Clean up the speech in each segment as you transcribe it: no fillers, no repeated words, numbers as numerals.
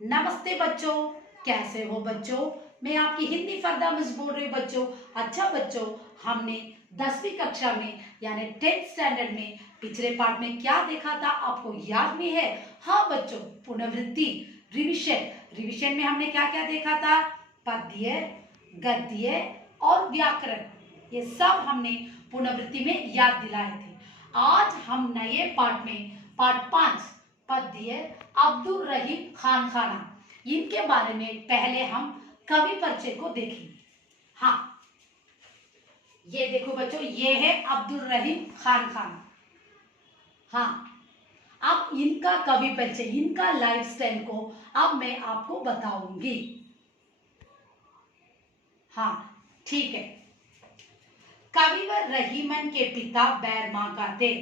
नमस्ते बच्चों, कैसे हो बच्चों। मैं आपकी हिंदी फरदा मिस बोल रही हूँ बच्चों। अच्छा बच्चों, हमने 10वीं कक्षा में यानी 10th स्टैंडर्ड में पिछले पार्ट में क्या देखा था आपको याद नहीं है? हाँ बच्चों, पुनर्वृत्ति, रिविजन। रिविजन में हमने क्या क्या देखा था? पद्य, गद्य और व्याकरण, ये सब हमने पुनर्वृत्ति में याद दिलाए थे। आज हम नए पार्ट में पार्ट 5 पद्य अब्दुल रहीम खान खाना, इनके बारे में पहले हम कवि परिचय को देखेंगे। हाँ, ये देखो बच्चों, ये है अब्दुल रहीम खान खाना। हाँ, अब इनका कवि परिचय, इनका लाइफस्टाइल को अब मैं आपको बताऊंगी। हाँ ठीक है। कविवर रहीमन के पिता बैरमाका थे।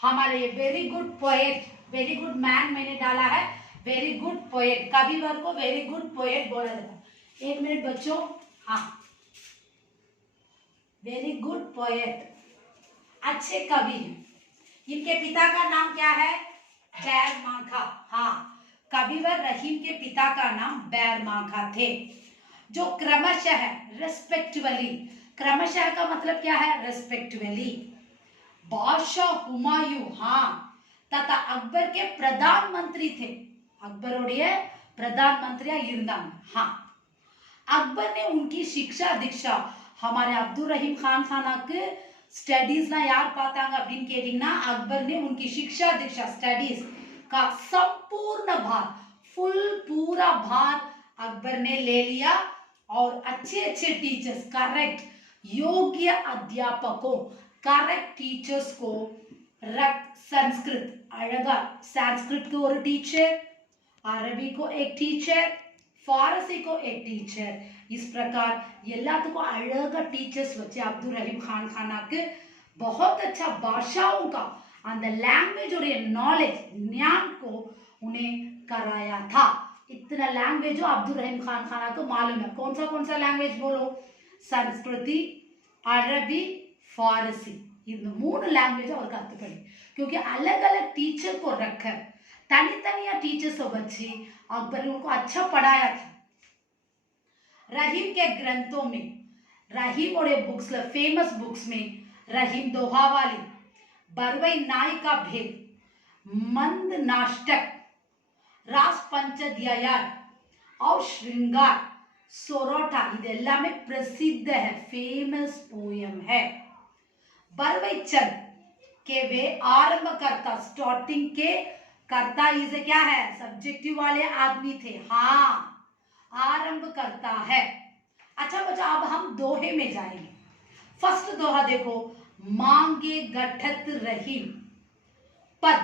हमारे very good poet, very good man मैंने डाला है, वेरी गुड पोएट। कविवर को वेरी गुड पोएट बोला जाता है। एक मिनट बच्चों। हाँ, वेरी गुड पोएट, अच्छे कवि हैं। इनके पिता का नाम क्या है? बैरमाका। हाँ, कविवर रहीम के पिता का नाम बैरमाका थे, जो क्रमशः रेस्पेक्टिवली, क्रमशः का मतलब क्या है? रेस्पेक्टिवली बादशाह हुमायूं, हाँ, तथा अकबर के प्रधानमंत्री थे। अकबरोடைய प्रधानमंत्री இருந்தாங்க। हाँ, अकबर ने उनकी शिक्षा दीक्षा हमारे अब्दुल रहीम खान खानाக்கு ஸ்டடீஸ்லாம் யார் பார்த்தாங்க அப்படின்னு கேட்டிங்கன்னா, अकबर ने उनकी शिक्षा दीक्षा स्टडीज का संपूर्ण भार, फुल पूरा भार अकबर ने ले लिया और अच्छे अच्छे टीचर्स, करेक्ट योग्य अध्यापकों, करेक्ट टीचर्स को रख, संस्कृत अழகா, संस्कृत को ஒரு टीचर, अरबी को एक टीचर, फारसी को एक टीचर, इस प्रकार எல்லாத்துக்கும் அழகா टीचर्स வச்சு अब्दुल रहीम खान खानाக்கு बहुत अच्छा भाषाओं का அந்த लैंग्वेज और नॉलेज ज्ञान को उन्हें कराया था। इतना लैंग्वेज जो अब्दुल रहीम खान खाना को मालूम है। कौन सा लैंग्वेज बोलो? संस्कृति, अरबी, फारसी, इन मूण लैंग्वेज और कற்றுப்படி, क्योंकि अलग अलग टीचर को रखकर तनितनिया टीचर्स बच्चे अकबर ने उनको अच्छा पढ़ाया था। रहीम के ग्रंथों में, रहीम और बुक्स, फेमस बुक्स में रहीम दोहावाली, बरवई नाई का भेद, मंद नाष्टक, रास पंचध्याय और श्रृंगार सोरोटा, इदेल्लामे प्रसिद्ध है, फेमस पोयम है। बरवई चंद के वे आरंभकर्ता, स्टार्टिंग के कर्ता इसे क्या है? सब्जेक्टिव वाले आदमी थे। हाँ, आरंभ करता है। अच्छा बच्चा, अब हम दोहे में जाएंगे। फर्स्ट दोहा देखो, मांगे गठत रहीम पद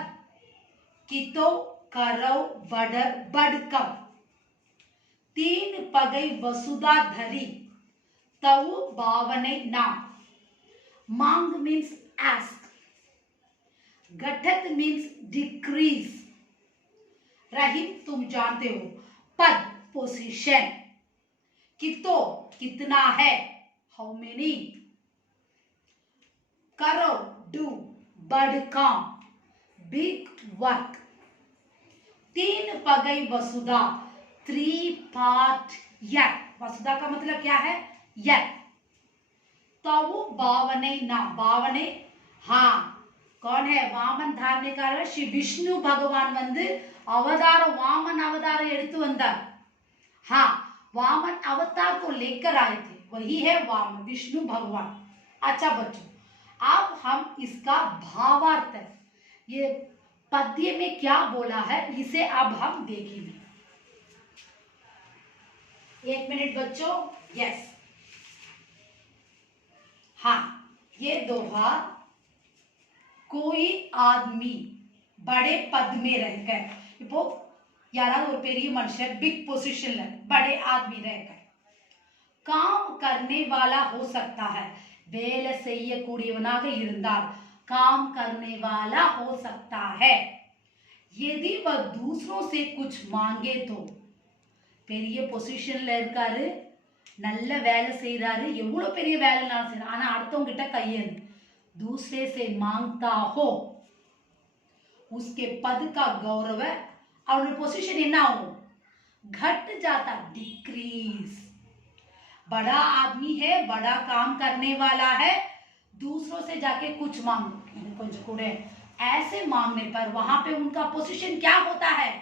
कितो करौ बड़कम, तीन पगै वसुधा धरी तवु भावने नाम। मांग मीन्स ask, गठत मीन्स डिक्रीज, रहीम तुम जानते हो, पद पोजीशन, कितो कितना है, हाउ मेनी, करो डू बड़ काम, बिग वर्क, तीन पगई वसुधा, 3 पार्ट यक, वसुधा का मतलब क्या है? यक। तवु भावने ना, भावने, हाँ, कौन है? वामन धारने का श्री विष्णु भगवान வந்து अवतार, वामन अवतार எடுத்து வந்தார்। हाँ, वामन अवतार को लेकर आए थे, वही है वामन, विष्णु भगवान। अच्छा बच्चों, अब हम इसका भावार्थ, ये पद्य में क्या बोला है, इसे अब हम देखेंगे। एक मिनट बच्चों। यस, हाँ, ये दोहा, कोई आदमी बड़े पद में रहकर, இப்போ யாராவது ஒரு பெரிய மனுஷன் பிக் பொசிஷன்ல बड़े आदमी रहकर काम करने वाला हो सकता है, வேலை செய்யக்கூடியவனாக இருந்தால் काम करने वाला हो सकता है, यदि वह दूसरों से कुछ मांगे तो, பெரிய பொசிஷன்ல இருக்காரு, நல்ல வேலை செய்றாரு, எவ்வளவு பெரிய வேலைனாலும் சரி, ஆனா அடுத்தவங்க கிட்ட கையேந்து दूसरे से मांगता हो, उसके पद का गौरव, और पोजीशन என்ன ஆகும்? घट जाता, डिक्रीज। बड़ा आदमी है, बड़ा काम करने वाला है, दूसरों से जाके कुछ ऐसे मांगने पर वहां पे उनका पोजीशन क्या होता है,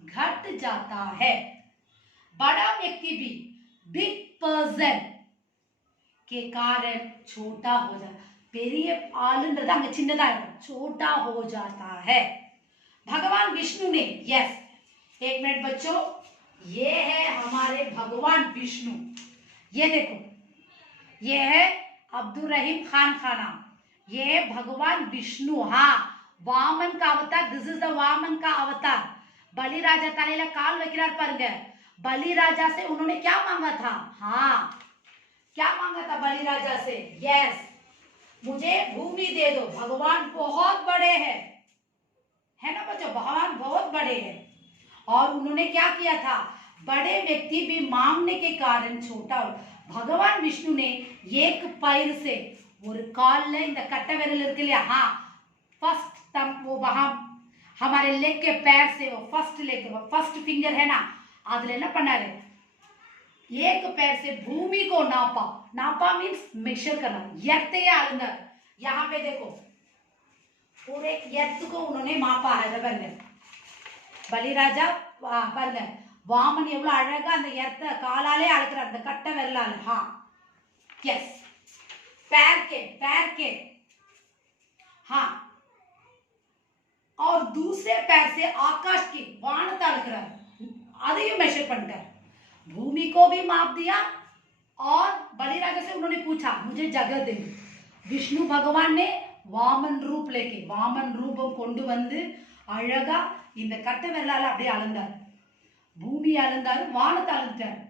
घट जाता है। बड़ा व्यक्ति भी, बिग पर्सन के कारण छोटा हो जाता, பெரிய ஆளுன்றது அங்க சின்னதாயிடும், छोटा हो जाता है। भगवान विष्णु ने, यस, एक मिनट बच्चों, ये है हमारे भगवान विष्णु। ये देखो, ये है अब्दुल रहीम खान का नाम, ये है भगवान विष्णु। हाँ, वामन का अवतार, दिस इज द वामन का अवतार। बलि राजा தலையில கால் வைக்கிறார் பாருங்க, बलि राजा से उन्होंने क्या मांगा था, हाँ, क्या मांगा था बलि राजा से, यस, मुझे भूमि दे दो। भगवान बहुत बड़े हैं, है ना बच्चों, भगवान बहुत बड़े हैं। और उन्होंने क्या किया था, बड़े व्यक्ति भी मांगने के कारण छोटा हो। भगवान विष्णु ने एक पैर से, ஒரு கால்ல இந்த கட்டை விரல் இருக்கு இல்லையா, हाँ, फर्स्ट तम वो वहां हमारे लेग के पैर से, वो फर्स्ट लेग, वो फर्स्ट फिंगर है ना, அதுல என்ன பண்ணாரு, एक पैर से भूमि को नापा। नापा मीन्स मेजर करना, यर्थ या अलंगर। यहाँ पे देखो पूरे यर्थ को उन्होंने मापा है। பாருங்க, பலிராஜா பாருங்க, வாமன் எவ்வளவு அழகா அந்த எர்த்த காலாலே அளக்கிறார், அந்த கட்டை விரலால। हाँ, यस, पैर के, हाँ, और दूसरे पैर से आकाश की वानத்தை அளக்கிறார், அதையும் मेजर பண்ணிட்டார்। भूमि को भी माप दिया और बलिराजा से उन्होंने पूछा मुझे जगह दे। विष्णु भगवान ने वामन रूप लेके, वामन रूपம் கொண்டு வந்து அழகா இந்த கட்டை விரலால அப்படியே அளந்தார், பூமி அளந்தார், வானத்தை அளந்தார்।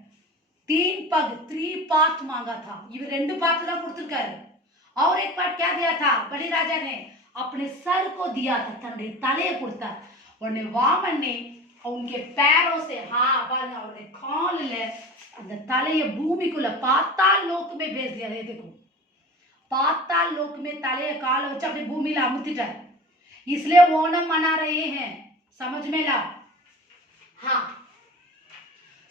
3 पग 3 पार्ट मांगा था, இவர் 2 पार्ट தான் கொடுத்திருக்காரு। और एक पार्ट क्या दिया था, बलिराजा ने अपने सर को दिया था, தன்னுடைய தலையை கொடுத்தார்। உடனே வாமன் ने उनके पैरों से, हाँ, பாருங்க, அவருடைய காலில அந்த தலையை பூமிக்குள்ள पाताल लोक में भेज दिया। ये देखो, पाताल लोक में தலையை காலை வச்சு அப்படியே பூமியில அமுத்திட்டார்। इसलिए ओणम मना रहे हैं, समझ में ला। हाँ,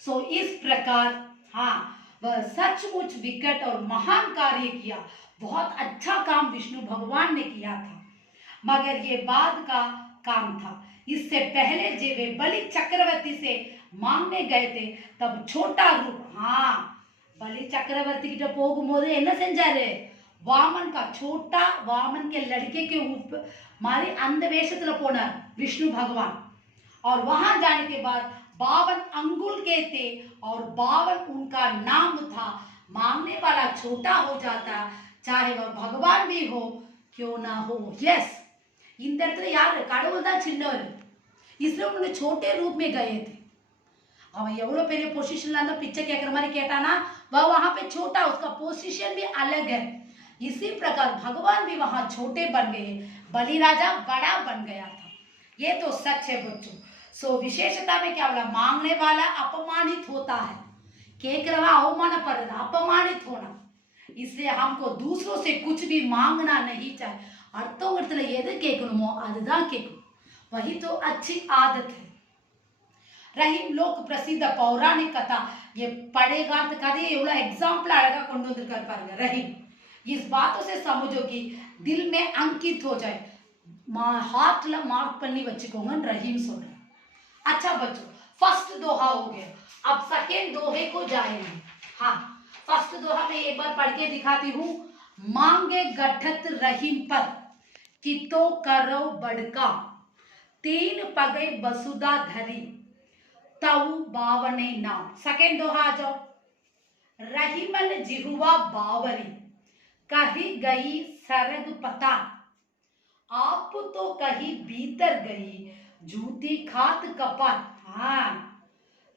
सो इस प्रकार, हाँ, वह सचमुच विकट और महान कार्य किया। बहुत अच्छा काम विष्णु भगवान ने किया था, मगर ये बाद का काम था। इससे पहले जब वे बलि चक्रवर्ती से मांगने गए थे तब छोटा रूप, हाँ, बलि चक्रवर्ती கிட்ட போகும்போது என்ன செஞ்சாரு, वामन का छोटा, वामन के लड़के के ऊपर मारे अंध वेशத்துல போனார் विष्णु भगवान। और वहां जाने के बाद 52 अंगुल के थे और 52 उनका नाम था। मांगने वाला छोटा हो जाता, चाहे वह भगवान भी हो क्यों ना हो। यस, இந்த இடத்துல யாரு, கடவுள் தான் சின்னவர், इसलिए उन्होंने छोटे रूप में गए थे। அவன் எவ்வளவு பெரிய பொசிஷன்ல இருந்தா பிச்சை கேட்கிற மாதிரி கேட்டானா, वह वहां पे छोटा, उसका पोजीशन भी अलग है। इसी प्रकार भगवान भी वहां छोटे बन गए, बलि राजा बड़ा बन गया था। ये तो सच है बच्चों। सो विशेषता में क्या बोला, मांगने वाला अपमानित होता है, केकरवा அவமானப்படுறது, अपमानित होना। इसलिए हमको दूसरों से कुछ भी मांगना नहीं चाहिए। அடுத்தவங்கத்துல எது கேட்கணுமோ அதுதான் கேட்கணும், वही तो अच्छी आदत है। रहीम लोक प्रसिद्ध पौराणिक कथा, ये पढ़ेगा तो कதையை எவ்வளவு एग्जांपल அழகா கொண்டு வந்திருக்கார் பாருங்க रहीम। इस बातों से समझो कि दिल में अंकित हो जाए, हार्टல मार्क பண்ணி வச்சுக்கோங்க, रहीम சொல்றேன்। अच्छा बच्चों, फर्स्ट दोहा हो गया, अब सेकंड दोहे को जाएंगे। हाँ, फर्स्ट दोहा में एक बार पढ़ के दिखाती हूँ। मांगे गठत रहीम पर कितो करो बड़का, 3 पगे बसुदा धरी तऊ बावने नाम। सेकंड दोहा आ जाओ। रहीमन जिहुआ बावरी कही गई सरग पता, आप तो कहीं भीतर गई जूती खात कपाट। हाँ,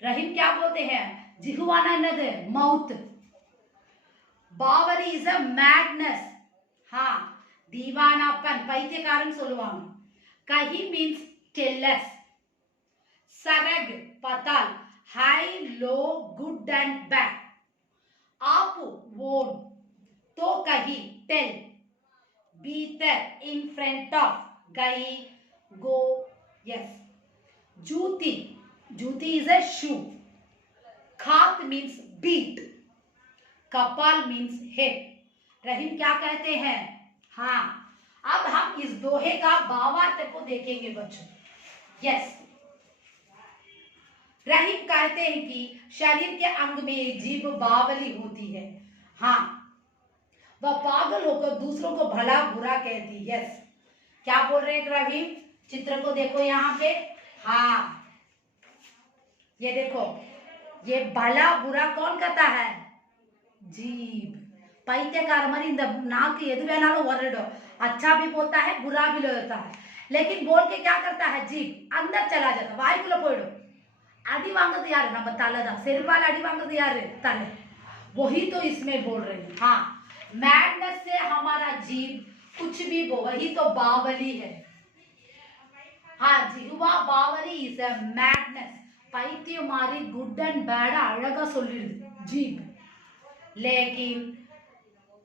रहीम क्या बोलते हैं, जिहुआना என்னது, मौत। बावरी इज अ मैडनेस, हाँ, दीवानापन, பைத்தியக்காரன் சொல்லுவாங்க। कही मीन्स टेलस, सरग पताल, high low good and bad, आप वो, तो कही टेल, भीतर इन फ्रंट ऑफ, गई गो, यस। जूती, जूती इज अ शू, खात मीन्स बीट, कपाल मीन्स हेड। रहीम क्या कहते हैं? हाँ, अब हम इस दोहे का भावार्थ को देखेंगे बच्चों। यस, रहीम कहते हैं कि शरीर के अंग में जीभ बावली होती है। हाँ, वह पागल होकर दूसरों को भला बुरा कहती। यस, क्या बोल रहे हैं रहीम? चित्र को देखो यहाँ पे। हाँ, ये देखो, ये भला बुरा कौन कहता है? जीभ। பைத்தியக்கார மாதிரி இந்த நாக்கு எது வேணாலும் वरडो, अच्छा भी बोलता है बुरा भी बोलता है, लेकिन बोल के क्या करता है? जीभ अंदर चला जाता, வாய்க்குள்ள போயிடும்। अடி वांगது यार நம்ம தலை தான், செருப்பால் अடி वांगது यार तले, वही तो इसमें बोल रहे हैं। हाँ, मैडनेस से हमारा जीभ कुछ भी वही तो बावली है। हाँ, जिहुवा बावली इज अ मैडनेस, பைத்தியம் மாதிரி குட் அண்ட் பேட் அழகா சொல்லிடுது जीभ। लेकिन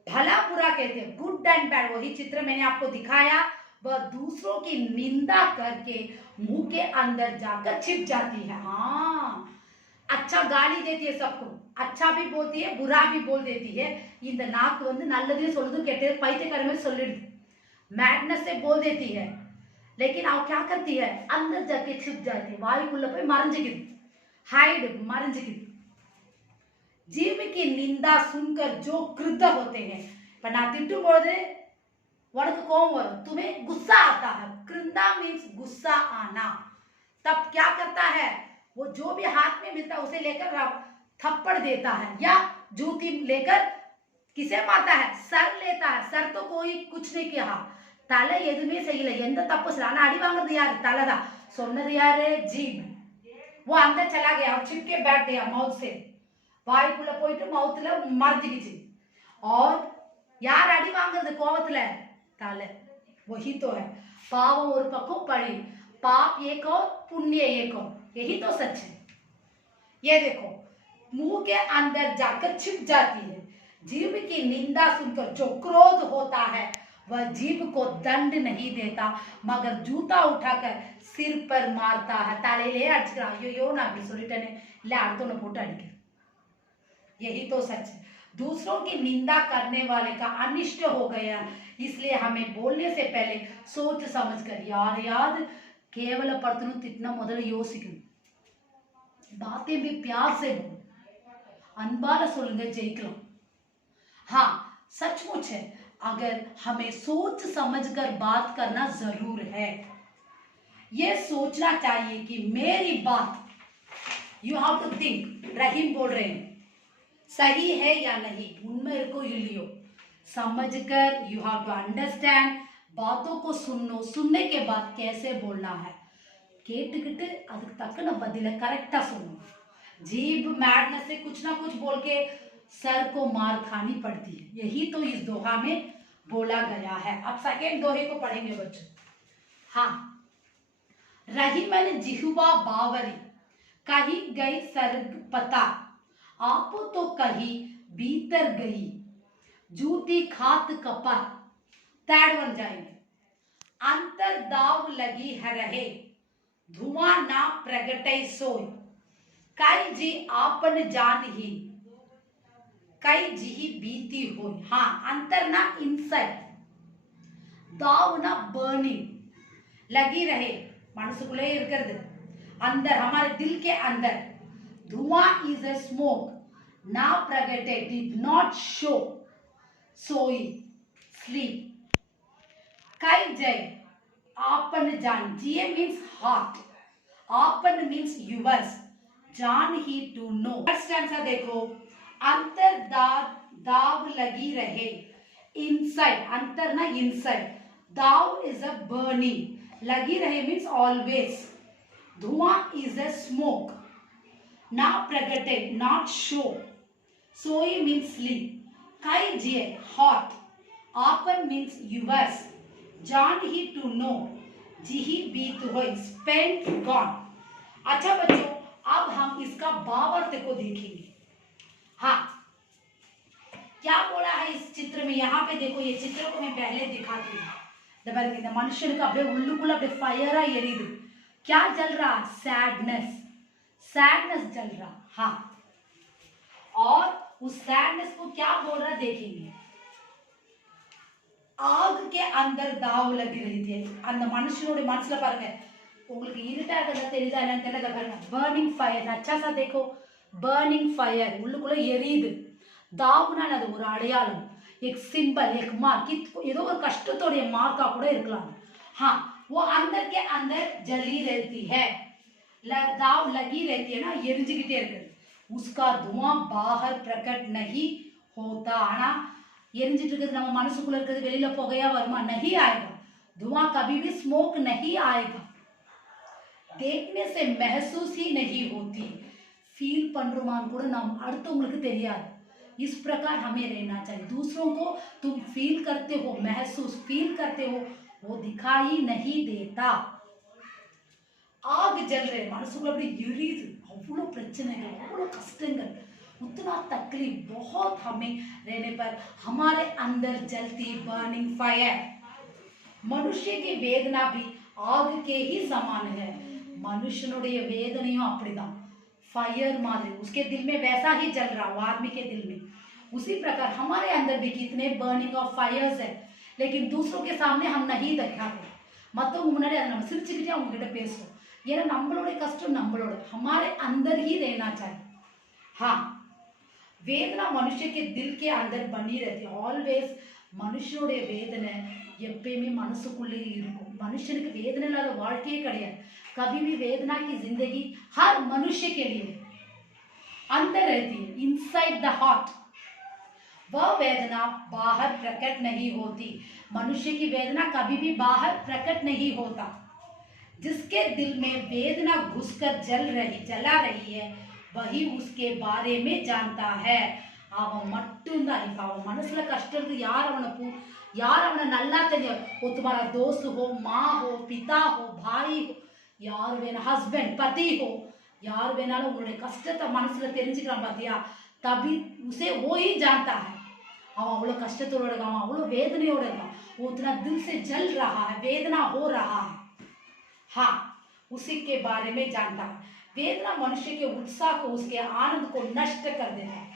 भला बुरा कहते हैं, गुड एंड बैड। वही चित्र मैंने आपको दिखाया, वह दूसरों की निंदा करके मुंह के अंदर जाकर छिप जाती है। हाँ, अच्छा गाली देती है सबको, अच्छा भी बोलती है बुरा भी बोल देती है। இந்த நாக்கு வந்து நல்லதே சொல்லுது கெட்டதே பைத்தியக்கார மாதிரி சொல்லிடுது, मैडनेस से बोल देती है, लेकिन आप क्या करती है? अंदर जाके छिप जाती है, வாய்க்குள்ள போய் மறைஞ்சிக்குது, हाइड மறைஞ்சிக்குது। जीव की निंदा सुनकर जो क्रुद्ध होते हैं, पर ना तिट्टुम பொழுது உனக்கு கோபம் वரும், तुम्हें गुस्सा आता है। क्रुद्धा मीन्स गुस्सा आना। तब क्या करता है? वो जो भी हाथ में मिलता है उसे लेकर थप्पड़ देता है, या जूती लेकर किसे मारता है? सर लेता है। सर तो कोई कुछ नहीं किया, तले எதுவுமே செய்யல, எந்த தப்பு செய்யல, ஆனா அடி வாங்குறது யாரு? தலை தான்। சொன்னது யாரு? जीभ। वो अंदर चला गया और छिप के बैठ गया माउथ से, வாய்க்குள்ள போயிட்டு மவுத்துல மறைஞ்சிக்கிச்சு। और யார் அடி வாங்குறது கோவத்துல? तले। वही तो है, पावम ஒரு பக்கம் பழி, पाप एक और पुण्य एक और, यही तो सच है। ये देखो, मुंह के अंदर जाकर छिप जाती है। जीभ की निंदा सुनकर जो क्रोध होता है वह जीभ को दंड नहीं देता, मगर जूता उठाकर सिर पर मारता है। தலையிலே அடிச்சுக்கிறான், ஐயோ நான் அப்படி சொல்லிட்டேனே, இல்ல அடுத்தவனை போட்டு அடிக்கிறேன்। यही तो सच है। दूसरों की निंदा करने वाले का अनिष्ट हो गया, इसलिए हमें बोलने से पहले सोच समझ कर यार கேவலப்படுத்தணும் திட்டினா முதல்ல யோசிக்கணும், बातें भी प्यार से बोलो, अनबार சொல்லுங்க, ஜெயிக்கலாம்। हाँ, सचमुच है, अगर हमें सोच समझकर बात करना जरूर है। ये सोचना चाहिए कि मेरी बात, यू हैव टू थिंक, रहीम बोल रहे हैं, सही है या नहीं, उनमें इनको इलियो समझकर, यू हैव टू अंडरस्टैंड, बातों को सुनो, सुनने के बाद कैसे बोलना है, கேட்டுக்கிட்டு அதுக்கு தக்கன பதில கரெக்டா சொல்லணும்। जीभ मैडनेस से कुछ ना कुछ बोल के सर को मार खानी पड़ती है, यही तो इस दोहा में बोला गया है। अब सेकेंड दोहे को पढ़ेंगे बच्चों। हाँ, रही मैंने जिहुबा बावरी, कहीं गई सर्ग पता, आप तो कहीं भीतर गई, जूती खात कपर। थर्ड वन जाएंगे, अंतर दाव लगी है रहे, धुआं ना प्रगटे सोई, कई जी आपन जान ही, कई जी बीती हो। हाँ, अंतर ना इनसाइड, दाव ना बर्निंग, लगी रहे मनसुकुले इरुक्किறது, अंदर हमारे दिल के अंदर। धुआं इज अ स्मोक, ना प्रगटे डिड नॉट शो, सोई स्लीप, कई जय आपन जान, जीए मीन्स हार्ट, आपन मीन्स यूवर्स, जान ही टू नो। फर्स्ट आंसर देखो, अंतर दाव लगी रहे, इनसाइड, अंतर ना इनसाइड, दाव इज अ बर्निंग, लगी रहे मीन्स ऑलवेज, धुआं इज अ स्मोक, ना प्रगटे नॉट शो, सोई मीन्स स्लीप, कई जिए हॉट, आपन मीन्स यूवर्स, जान ही टू नो, जी बीत हो स्पेंट गॉन। अच्छा बच्चों, अब हम इसका भावार्थ को देखेंगे। हाँ, क्या बोला है इस चित्र में? यहाँ पे देखो, ये चित्र को मैं पहले दिखाती हूँ। இந்த மனுஷனுக்கு அப்படியே உள்ளுக்குள்ள அப்படியே ஃபயரா எரியுது, क्या जल रहा? सैडनेस, सैडनेस जल रहा। हाँ, और उस सैडनेस को क्या बोल रहा देखेंगे. आग के अंदर दाव लगी रही थी. அந்த மனுஷனோட மனசுல பாருங்க, உங்களுக்கு இருட்டா இருக்கிறது தெரியுதா என்னன்னு தெரியல பாருங்க. பர்னிங் ஃபயர், अच्छा सा देखो, பர்னிங் ஃபயர் உள்ளுக்குள்ள எரியுது. தாவுனால் அது ஒரு அடையாளம், एक सिंबल, एक मार्क, ஏதோ ஒரு கஷ்டத்தோடைய மார்க்கா கூட இருக்கலாம். हाँ, वो अंदर के अंदर जली रहती है, दाव लगी रहती है ना, எரிஞ்சுக்கிட்டே இருக்குது. उसका धुआं बाहर प्रकट नहीं होता. ஆனா எரிஞ்சிட்டு இருக்கிறது நம்ம மனசுக்குள்ள இருக்கிறது வெளியில புகையா வருமா? नहीं आएगा. धुआं कभी भी स्मोक नहीं आएगा. देखने से महसूस ही नहीं होती. फील பண்றோமான்னு கூட நாம் அடுத்தவங்களுக்கு தெரியாது. इस प्रकार हमें रहना चाहिए. दूसरों को तुम फील करते हो, महसूस फील करते हो, वो दिखाई नहीं देता. आग जल रहे, மனசுக்குள்ள அப்படி எரியுது, அவ்வளோ பிரச்சனைகள், அவ்வளோ கஷ்டங்கள், उतना तकलीफ बहुत हमें रहने पर हमारे अंदर जलती बर्निंग फायर. मनुष्य की वेदना भी आग के ही समान है. मनुष्यனுடைய வேதனையும் அப்படிதான், फायर मारे, उसके दिल में वैसा ही जल रहा वो आदमी के दिल में. उसी प्रकार हमारे अंदर भी कितने बर्निंग ऑफ फायर्स है, लेकिन दूसरों के सामने हम नहीं दिखाते. மற்றவங்க முன்னாடி அதை நம்ம சிரிச்சுக்கிட்டே அவங்க கிட்ட பேசுவோம். ஏன்னா நம்மளோட கஷ்டம் நம்மளோட, हमारे अंदर ही रहना चाहिए. हाँ, वेदना मनुष्य के दिल के अंदर बनी रहती है. ऑलवेज மனுஷனுடைய வேதனை எப்பயுமே மனசுக்குள்ளே இருக்கும். மனுஷனுக்கு வேதனை இல்லாத வாழ்க்கையே கிடையாது. कभी भी वेदना की जिंदगी हर मनुष्य के लिए अंदर रहती है, इनसाइड द हार्ट. वह वेदना बाहर प्रकट नहीं होती. मनुष्य की वेदना कभी भी बाहर प्रकट नहीं होता. जिसके दिल में वेदना घुसकर जला रही है, वही उसके बारे में जानता है. அவன் மட்டும்தான். இப்போ அவன் மனசுல கஷ்டம் இருக்கு, யார் அவனை நல்லா தெரியும். वो तुम्हारा दोस्त हो, माँ हो, पिता हो, भाई हो, யார் வேணா, ஹஸ்பண்ட், பதி हो, யார் வேணாலும் உங்களுடைய கஷ்டத்தை மனசுல தெரிஞ்சுக்கிறான் பார்த்தியா, தபி உசே वो ही जानता है. அவன் அவ்வளோ கஷ்டத்தோட இருக்கான், அவன் அவ்வளோ வேதனையோட இருக்கான். वो उतना दिल से जल रहा है, वेदना हो रहा है. हाँ, उसी के बारे में जानता है. वेदना मनुष्य के उत्साह को, उसके आनंद को नष्ट कर देता है.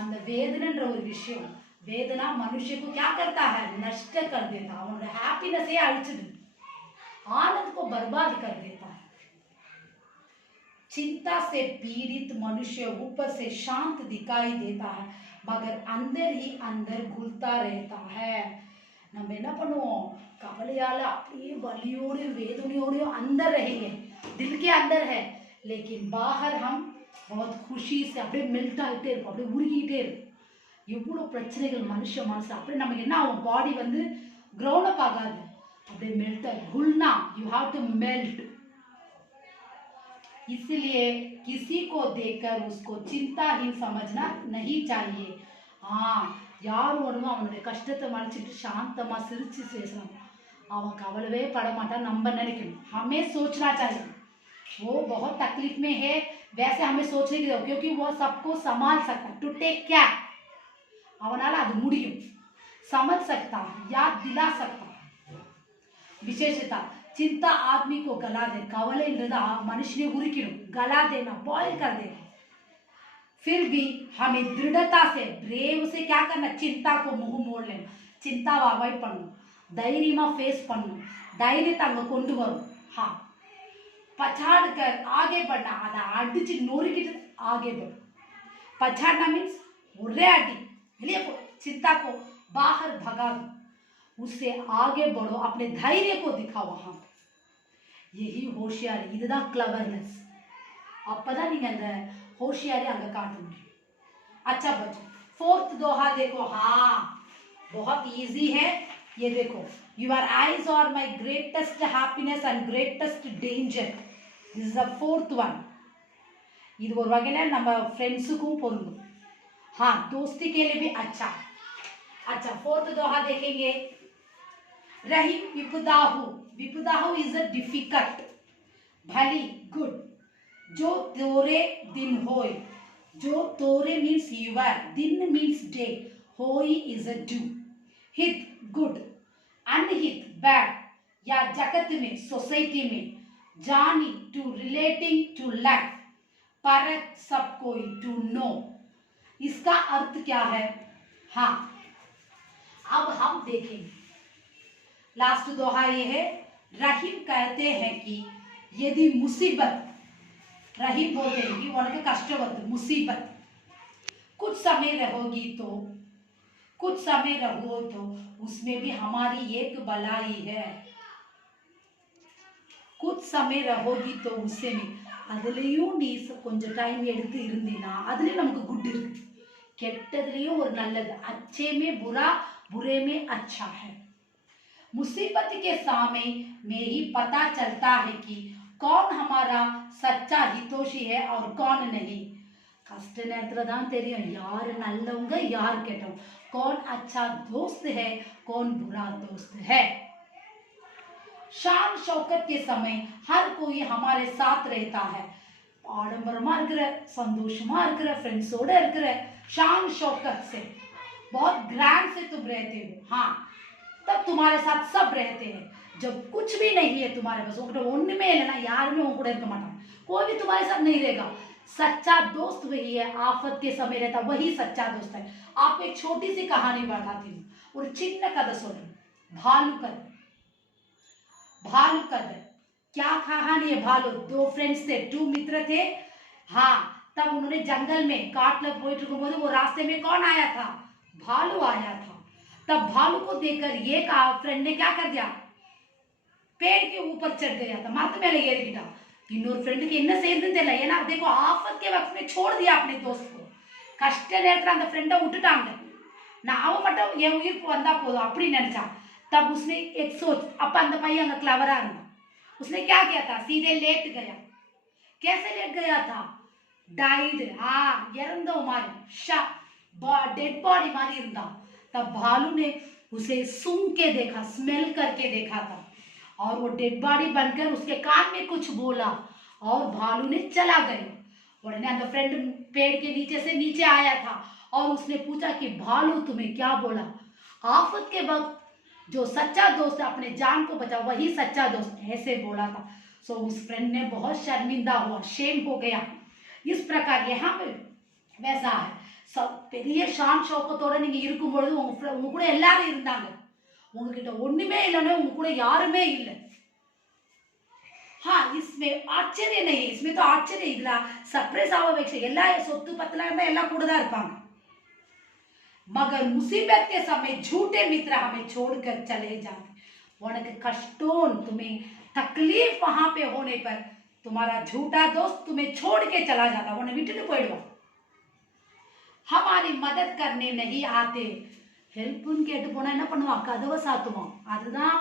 அந்த வேதனைன்ற ஒரு விஷயம், வேதனா मनुष्य को क्या करता है, नष्ट कर देता है. அவனோட ஹாப்பினஸே அழிச்சிடுது, आनंद को बर्बाद कर देता है. चिंता से पीड़ित मनुष्य ऊपर से शांत दिखाई देता है, मगर अंदर ही अंदर घुलता रहता है. நம்ம என்ன பண்ணுவோம், கவலையால அப்படியே வலியோடு வேதனையோடு अंदर रहेंगे, दिल के अंदर है, लेकिन बाहर हम बहुत खुशी से அப்படியே மெல்ட் ஆகிட்டே இருக்கும், அப்படியே உருகிட்டே இருக்கும். எவ்வளோ பிரச்சனைகள் மனுஷ மனசு, அப்படியே நமக்கு என்ன ஆகும், பாடி வந்து கிரௌண்ட் அப் ஆகாது, அப்படியே மெல்ட் ஆகி घुलना. You have to melt. इसलिए किसी को देखकर उसको चिंताहीन समझना नहीं चाहिए. हाँ, யார் ஒருவன் அவனுடைய கஷ்டத்தை மறைச்சிட்டு சாந்தமா சிரிச்சு பேசுறான், அவன் கவலையே பட மாட்டான் நம்ம நினைக்கணும். हमें सोचना चाहिए वो बहुत तकलीफ में है, वैसे हमें सोचने की जरूरत, क्योंकि वो सबको संभाल सकता है. टू टेक केयर, அவனால அது முடியும், समझ सकता है, याद दिला सकता है. विशेषता, चिंता आदमी को गला दे. कवलेंद्रदा मनुष्य ने उरिकिடும், गला देना, बॉयल कर देना. फिर भी हमें दृढ़ता से, ब्रेव से क्या करना, चिंता को मुंह मोड़ लेना. चिंताவை अवॉइड பண்ணணும், தைரியமா ஃபேஸ் பண்ணணும், தைரியத்தை அங்க கொண்டு வரும். हाँ, पछाड़ कर आगे बढ़ना, அதை அடிச்சு நொறுக்கிட்டு आगे बढ़ो. पछाड़ना मीन्स ஒரே அடி வெளியே போ, चिंता को बाहर भगा दो, उससे आगे बढ़ो, अपने धैर्य को दिखाओ. वहाँ यही होशियारी, இதுதான் क्लवरनेस. அப்பதான் நீங்க அந்த होशियारी அங்க காட்ட முடியும். अच्छा बच्चों, फोर्थ दोहा देखो. हाँ, बहुत इजी है. ये देखो, your eyes are my greatest happiness and greatest danger. This is the fourth one. இது ஒரு வகையில நம்ம फ्रेंड्सुக்கும் பொருந்தும். हाँ, दोस्ती के लिए भी अच्छा. अच्छा, फोर्थ दोहा देखेंगे. रहीम विपदाहु. विपदाहु इज अ डिफिकल्ट, भली गुड, जो तोरे दिन होय. जो तोरे मीन्स यूर, दिन मीन्स डे, होय इज अ डू. हित गुड, अनहित बैड, या जगत में, सोसाइटी में, जानी टू रिलेटिंग टू लाइफ, परत सब कोई टू नो. इसका अर्थ क्या है? हाँ, अब हम देखेंगे। लास्ट दोहा ये है, रहीम कहते हैं कि यदि मुसीबत, रहीम बोलते हैं कि उनके कष्ट बर्द मुसीबत कुछ समय रहोगी तो, कुछ समय रहो तो उसमें भी हमारी एक भलाई है। कुछ समय रहोगी तो उससे में அதுலயும் நீ கொஞ்சம் டைம் எடுத்து இருந்தீனா அதுலயும் நமக்கு குட் இருக்கு, கெட்டதுலயும் ஒரு நல்லது, अच्छे में बुरा बुरे में अच्छा है। मुसीबत के समय में ही पता चलता है कि कौन हमारा सच्चा हितोषी है और कौन नहीं। कष्ट நேரத்துல தான் தெரியும் யார் நல்லவங்க யார் கெட்டவங்க, कौन अच्छा दोस्त है कौन बुरा दोस्त है। शान शौकत के समय हर कोई हमारे साथ रहता है। ஆடம்பரமா இருக்கிற, சந்தோஷமா இருக்கிற, फ्रेंड्सोட இருக்கிற, शान शौकत से बहुत ग्रैंड से तुम रहते हो, हाँ, तब तुम्हारे साथ सब रहते हैं। जब कुछ भी नहीं है तुम्हारे पास, उनका ஒண்ணுமே இல்லைனா யாருமே உங்க கூட இருக்க மாட்டாங்க, कोई भी तुम्हारे साथ नहीं रहेगा। सच्चा दोस्त वही है, आफत के समय रहता वही सच्चा दोस्त है। आपको एक छोटी सी कहानी बताती हूँ, ஒரு சின்ன கதை சொல்றேன், भालू कद। भालू कद क्या कहानी है? भालू, दो फ्रेंड्स थे, टू मित्र थे, हाँ, तब उन्होंने जंगल में काटले போயிட்டு இருக்கும்போது वो रास्ते में कौन आया था? भालू आया था। तब भालू को देखकर एक फ्रेंड ने क्या कर दिया? पेड़ के ऊपर चढ़ गया था, मरते மேல ஏறிக்கிட்டான்। இன்னொரு ஃப்ரெண்டுக்கு என்ன செய்யறதுன்னு தெரியல, ஏன்னா देखो आफत के वक्त में छोड़ दिया अपने दोस्त को। கஷ்ட நேரத்துல அந்த ஃப்ரெண்டை விட்டுட்டாங்க, நான் அவன் மட்டும் என் உயிர் வந்தா போதும் அப்படி நினைச்சான்। तब उसने एक सोच, அப்ப அந்த பையன் அங்க क्लेवरा இருந்தான், उसने क्या किया था? सीधे लेट गया। कैसे लेट गया था? डाइड, हाँ, इறந்த மாதிரி, डेड बॉडी मारी இருந்தா। तब भालू ने उसे सूंघ के देखा, स्मेल करके देखा था, और वो डेड बॉडी बनकर उसके कान में कुछ बोला और भालू ने चला गया। उन्होंने अंदर फ्रेंड पेड़ के नीचे से नीचे आया था और उसने पूछा कि भालू तुम्हें क्या बोला? आफत के वक्त जो सच्चा दोस्त अपने जान को बचा वही सच्चा दोस्त, ऐसे बोला था। सो उस फ्रेंड ने बहुत शर्मिंदा हुआ, शेम हो गया। इस प्रकार यहाँ पे वैसा है, सब பெரிய ஷான் ஷௌக்கத்தோட நீங்க இருக்கும் பொழுது உங்க கூட எல்லாரும் இருந்தாங்க, உங்ககிட்ட ஒண்ணுமே இல்லைன்னா உங்க கூட யாருமே இல்லை, हाँ, इसमें आश्चर्य नहीं, इसमें तो आश्चर्य இல்ல, सरप्राइज ஆவவேக்ஷ எல்லா சொத்து பத்தலாம் இருந்தா எல்லாம் கூட தான் இருப்பாங்க। मगर मुसीबत के समय झूठे मित्र हमें छोड़कर चले जाते। उनके कष्टों, तुम्हें तकलीफ वहां पे होने पर तुम्हारा झूठा दोस्त तुम्हें छोड़ के चला जाता, उन्हें விட்டுட்டு போயிடுவான்। हमारी मदद करने नहीं आते, हेल्पன்னு கேட்டு போனா என்ன பண்ணுவான்? கதவை சாத்துவான், அதுதான்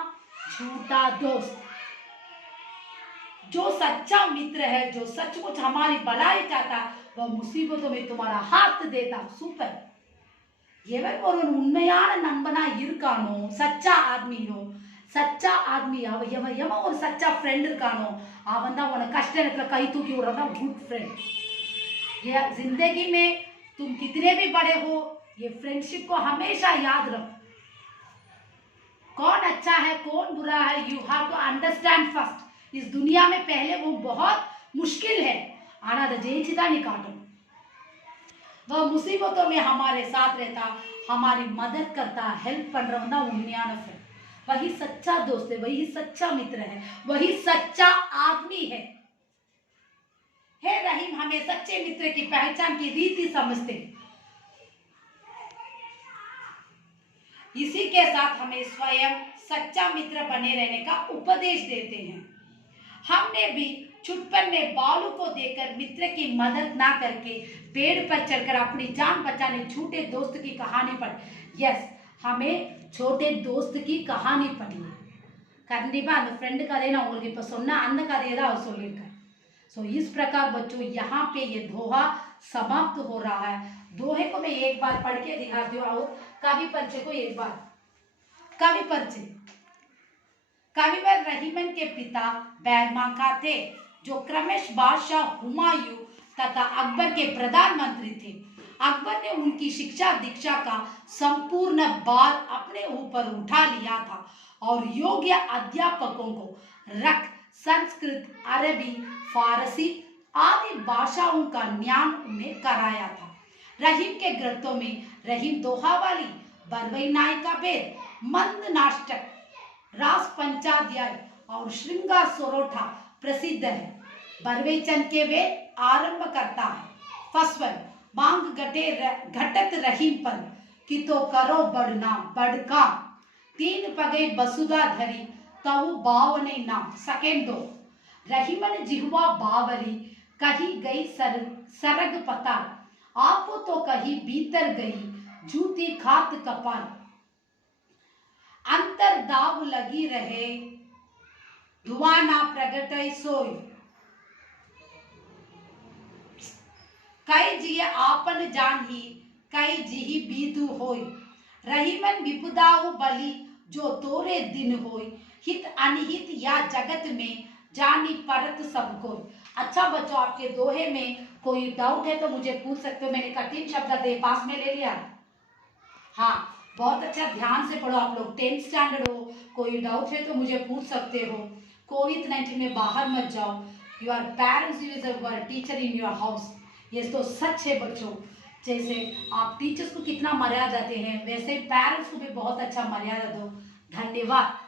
झूठा दोस्त। जो सच्चा मित्र है, जो सचमुच हमारी भलाई चाहता, वह मुसीबतों में तुम्हारा हाथ देता। सुपर, எவன் ஒருவன் உண்மையான நண்பனா இருக்கானோ, சச்சா ஆத்மியோ, சச்சா ஆத்மி, எவன் ஒரு சச்சா ஃப்ரெண்ட் இருக்கானோ அவன் தான் உனக்கு கஷ்ட நேரத்துல கை தூக்கி விடுறதா குட் फ्रेंड। ये जिंदगी में तुम कितने भी बड़े हो, ये फ्रेंडशिप को हमेशा याद रखो। कौन अच्छा है कौन बुरा है, you have to understand first. इस दुनिया में पहले वो बहुत मुश्किल है, आना तो जयची தான் நீ காட்டணும்। वह मुसीबतों में हमारे साथ रहता, हमारी मदद करता, हेल्प பண்றவன் தான் உண்மையான फ्रेंड, वही सच्चा दोस्त है, वही सच्चा मित्र है, वही सच्चा आदमी है। हे रहीम, हमें सच्चे मित्र की पहचान की रीति समझते हैं। इसी के साथ हमें स्वयं सच्चा मित्र बने रहने का उपदेश देते हैं। हमने भी छुटपन में बालू को देखकर मित्र की मदद ना करके पेड़ पर चढ़कर अपनी जान बचाने झूठे दोस्त की कहानी पढ़। यस, हमें छोटे दोस्त की कहानी पढ़ी है, கண்டிப்பா அந்த फ्रेंड கதையை நான் உங்களுக்கு இப்ப சொன்ன அந்த கதையை தான் அவர் சொல்லியிருக்கார்। सो इस प्रकार बच्चों यहाँ पे ये दोहा समाप्त हो रहा है। दोहे को मैं एक बार पढ़ के दिखाती हूँ, और कवि परिचय को एक बार। कवि परिचय, कविवर रहीमन के पिता बैरमांका थे, जो क्रमश बादशाह हुमायूं तथा अकबर के प्रधानमंत्री थे। अकबर ने उनकी शिक्षा दीक्षा का संपूर्ण भार अपने ऊपर उठा लिया था और योग्य अध्यापकों को रख संस्कृत, अरबी, फारसी आदि भाषाओं का ज्ञान उन्हें कराया था। रहीम के ग्रंथों में रहीम दोहावाली, बरवई नायिका भेद, मंद नाटक, रास पंचाध्याय और श्रृंगार सोरोठा प्रसिद्ध है। बरवई चंद के वेद आरंभ करता है। फसवन मांग घटत रहीम पर कि तो करो बढ़ना बढ़का, तीन पगे बसुदा धरी तऊ बावने नाम। सेकेंड दो, रहीमन जिह्वा बावली कही गई सरग पता, आप तो कही भीतर गई जूती खात कपाल, अंतर दाव लगी रहे धुआं ना प्रगटय सोई, कई जिय आपन जान ही कई जिही बीतु होय, रहीमन विपुदाऊ बलि जो तोरे दिन होय, हित अनहित या जगत में जानी परत सब कोई। अच्छा बच्चों, आपके दोहे में कोई डाउट है तो मुझे पूछ सकते हो। मैंने कठिन शब्द दे पास में ले लिया। हाँ, बहुत अच्छा, ध्यान से पढ़ो आप लोग। 10th स्टैंडर्ड हो, कोई डाउट है तो मुझे पूछ सकते हो। कोविड-19 में बाहर मत जाओ। Your parents is your teacher in your house. ये तो सच है बच्चों। जैसे आप टीचर्स को कितना मर्यादा देते हैं, वैसे पेरेंट्स को भी बहुत अच्छा मर्यादा दो। धन्यवाद।